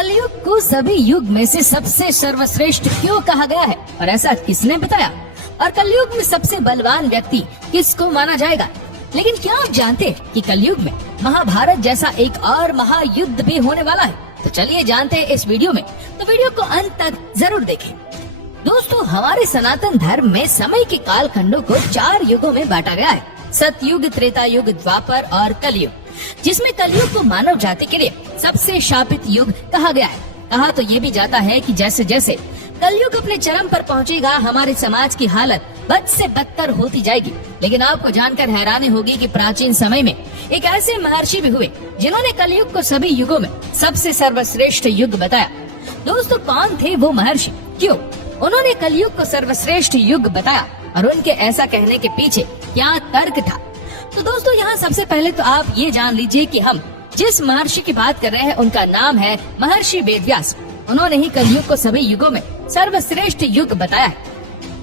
कलयुग को सभी युग में से सबसे सर्वश्रेष्ठ क्यों कहा गया है और ऐसा किसने बताया? और कलयुग में सबसे बलवान व्यक्ति किसको माना जाएगा? लेकिन क्या आप जानते हैं कि कलयुग में महाभारत जैसा एक और महायुद्ध भी होने वाला है? तो चलिए जानते हैं इस वीडियो में, तो वीडियो को अंत तक जरूर देखें। दोस्तों, हमारे सनातन धर्म में समय के काल खंडों को 4 युगों में बांटा गया है, सतयुग, त्रेता युग, द्वापर और कलयुग, जिसमें कलयुग को मानव जाति के लिए सबसे शापित युग कहा गया है। कहा तो ये भी जाता है कि जैसे जैसे कलयुग अपने चरम पर पहुंचेगा, हमारे समाज की हालत बद से बदतर होती जाएगी। लेकिन आपको जानकर हैरानी होगी कि प्राचीन समय में एक ऐसे महर्षि भी हुए जिन्होंने कलयुग को सभी युगों में सबसे सर्वश्रेष्ठ युग बताया। दोस्तों, कौन थे वो महर्षि? क्यों उन्होंने कलयुग को सर्वश्रेष्ठ युग बताया और उनके ऐसा कहने के पीछे क्या तर्क था? तो दोस्तों, यहाँ सबसे पहले तो आप ये जान लीजिए कि हम जिस महर्षि की बात कर रहे हैं उनका नाम है महर्षि वेदव्यास। उन्होंने ही कलयुग को सभी युगों में सर्वश्रेष्ठ युग बताया है।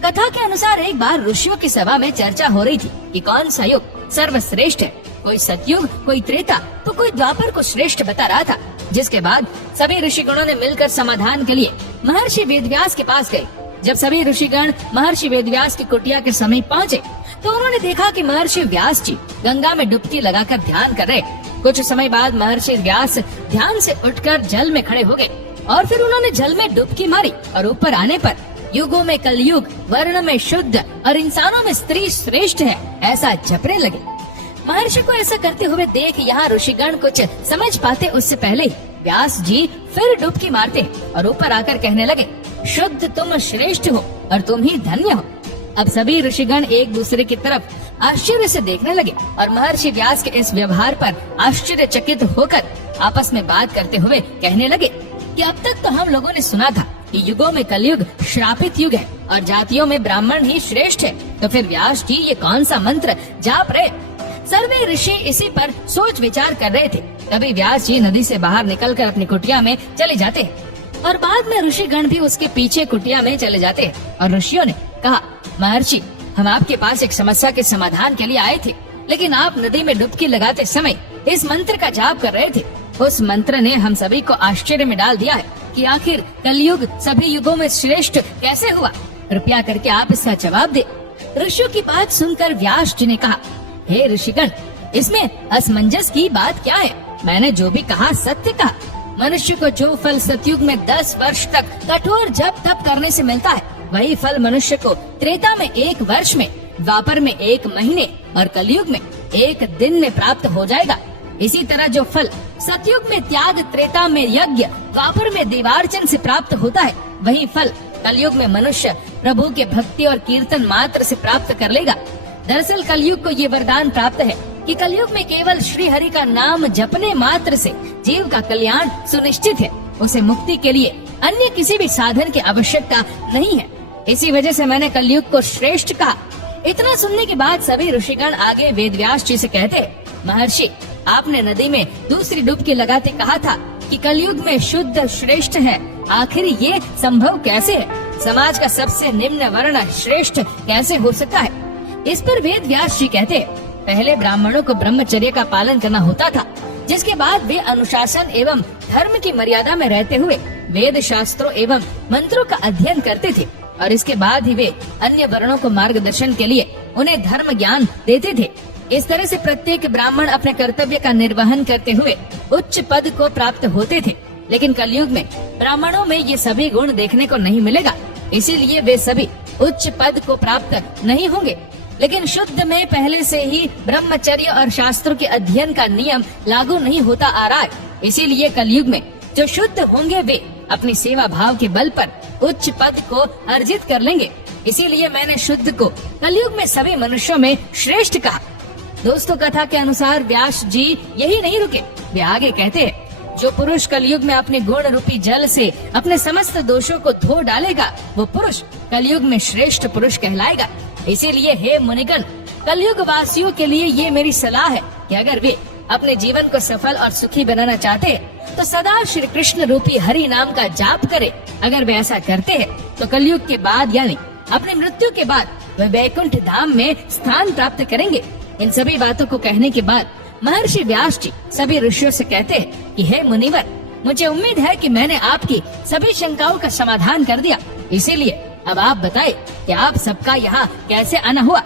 कथा के अनुसार एक बार ऋषियों की सभा में चर्चा हो रही थी कि कौन सा युग सर्वश्रेष्ठ है। कोई सतयुग, कोई त्रेता, तो कोई द्वापर को श्रेष्ठ बता रहा था। जिसके बाद सभी ऋषिगणों ने मिलकर समाधान के लिए महर्षि वेदव्यास के पास गए। जब सभी ऋषिगण महर्षि वेदव्यास की कुटिया के समीप पहुँचे तो उन्होंने देखा कि महर्षि व्यास जी गंगा में डुबकी लगाकर ध्यान कर रहे। कुछ समय बाद महर्षि व्यास ध्यान से उठकर जल में खड़े हो गए और फिर उन्होंने जल में डुबकी मारी और ऊपर आने पर युगों में कलयुग, वर्ण में शुद्ध और इंसानों में स्त्री श्रेष्ठ है, ऐसा जपने लगे। महर्षि को ऐसा करते हुए देख यहाँ ऋषिगण कुछ समझ पाते उससे पहले ही व्यास जी फिर डुबकी मारते और ऊपर आकर कहने लगे, शुद्ध तुम श्रेष्ठ हो और तुम ही धन्य हो। अब सभी ऋषिगण एक दूसरे की तरफ आश्चर्य से देखने लगे और महर्षि व्यास के इस व्यवहार पर आश्चर्यचकित होकर आपस में बात करते हुए कहने लगे कि अब तक तो हम लोगों ने सुना था कि युगों में कलयुग श्रापित युग है और जातियों में ब्राह्मण ही श्रेष्ठ है, तो फिर व्यास जी ये कौन सा मंत्र जाप रहे? सर्वे ऋषि इसी पर सोच विचार कर रहे थे। तभी व्यास जी नदी से बाहर निकलकर अपनी कुटिया में चले जाते हैं और बाद में ऋषिगण भी उसके पीछे कुटिया में चले जाते हैं। और ऋषियों ने कहा, महर्षि, हम आपके पास एक समस्या के समाधान के लिए आए थे, लेकिन आप नदी में डुबकी लगाते समय इस मंत्र का जाप कर रहे थे। उस मंत्र ने हम सभी को आश्चर्य में डाल दिया है कि आखिर कलयुग सभी युगों में श्रेष्ठ कैसे हुआ? कृपया करके आप इसका जवाब दे। ऋषियों की बात सुनकर व्यास जी ने कहा, हे ऋषिगण, इसमें असमंजस की बात क्या है? मैंने जो भी कहा सत्य कहा। मनुष्य को जो फल सतयुग में 10 वर्ष तक कठोर जप तप करने से मिलता है, वही फल मनुष्य को त्रेता में 1 वर्ष में, द्वापर में 1 महीने और कलयुग में 1 दिन में प्राप्त हो जाएगा। इसी तरह जो फल सतयुग में त्याग, त्रेता में यज्ञ, द्वापर में देवार्चन से प्राप्त होता है, वही फल कलयुग में मनुष्य प्रभु के भक्ति और कीर्तन मात्र से प्राप्त कर लेगा। दरअसल कलयुग को ये वरदान प्राप्त है कि कलयुग में केवल श्री हरि का नाम जपने मात्र से जीव का कल्याण सुनिश्चित है। उसे मुक्ति के लिए अन्य किसी भी साधन की आवश्यकता नहीं है। इसी वजह से मैंने कलयुग को श्रेष्ठ कहा। इतना सुनने के बाद सभी ऋषिगण आगे वेदव्यास जी से कहते, महर्षि, आपने नदी में दूसरी डुबकी लगाते कहा था कि कलयुग में शुद्ध श्रेष्ठ है। आखिर ये संभव कैसे है? समाज का सबसे निम्न वर्ण श्रेष्ठ कैसे हो सकता है? इस पर वेदव्यास जी कहते, पहले ब्राह्मणों को ब्रह्मचर्य का पालन करना होता था, जिसके बाद वे अनुशासन एवं धर्म की मर्यादा में रहते हुए वेद शास्त्रों एवं मंत्रों का अध्ययन करते थे और इसके बाद ही वे अन्य वर्णों को मार्गदर्शन के लिए उन्हें धर्म ज्ञान देते थे। इस तरह से प्रत्येक ब्राह्मण अपने कर्तव्य का निर्वहन करते हुए उच्च पद को प्राप्त होते थे। लेकिन कलयुग में ब्राह्मणों में ये सभी गुण देखने को नहीं मिलेगा, इसीलिए वे सभी उच्च पद को प्राप्त नहीं होंगे। लेकिन शुद्ध में पहले से ही ब्रह्मचर्य और शास्त्रों के अध्ययन का नियम लागू नहीं होता आ रहा है। इसीलिए कलयुग में जो शुद्ध होंगे वे अपनी सेवा भाव के बल पर उच्च पद को अर्जित कर लेंगे। इसीलिए मैंने शुद्ध को कलयुग में सभी मनुष्यों में श्रेष्ठ कहा। दोस्तों, कथा के अनुसार व्यास जी यही नहीं रुके, वे आगे कहते हैं, जो पुरुष कलयुग में अपने गुण रूपी जल से अपने समस्त दोषों को धो डालेगा, वो पुरुष कलयुग में श्रेष्ठ पुरुष कहलाएगा। इसीलिए हे मुनिगण, कलयुग वासियों के लिए ये मेरी सलाह है कि अगर वे अपने जीवन को सफल और सुखी बनाना चाहते हैं तो सदा श्री कृष्ण रूपी हरि नाम का जाप करें। अगर वे ऐसा करते हैं तो कलयुग के बाद यानी अपने मृत्यु के बाद वे वैकुंठ धाम में स्थान प्राप्त करेंगे। इन सभी बातों को कहने के बाद महर्षि व्यास जी सभी ऋषियों से कहते हैं कि हे मुनिवर, मुझे उम्मीद है कि मैंने आपकी सभी शंकाओं का समाधान कर दिया। इसीलिए अब आप बताएं कि आप सबका यहाँ कैसे आना हुआ।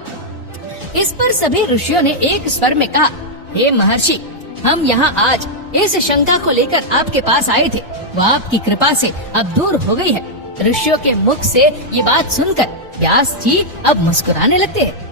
इस पर सभी ऋषियों ने एक स्वर में कहा, हे महर्षि, हम यहाँ आज इस शंका को लेकर आपके पास आए थे, वो आपकी कृपा से अब दूर हो गई है। ऋषियों के मुख से ये बात सुनकर व्यास जी अब मुस्कुराने लगते हैं।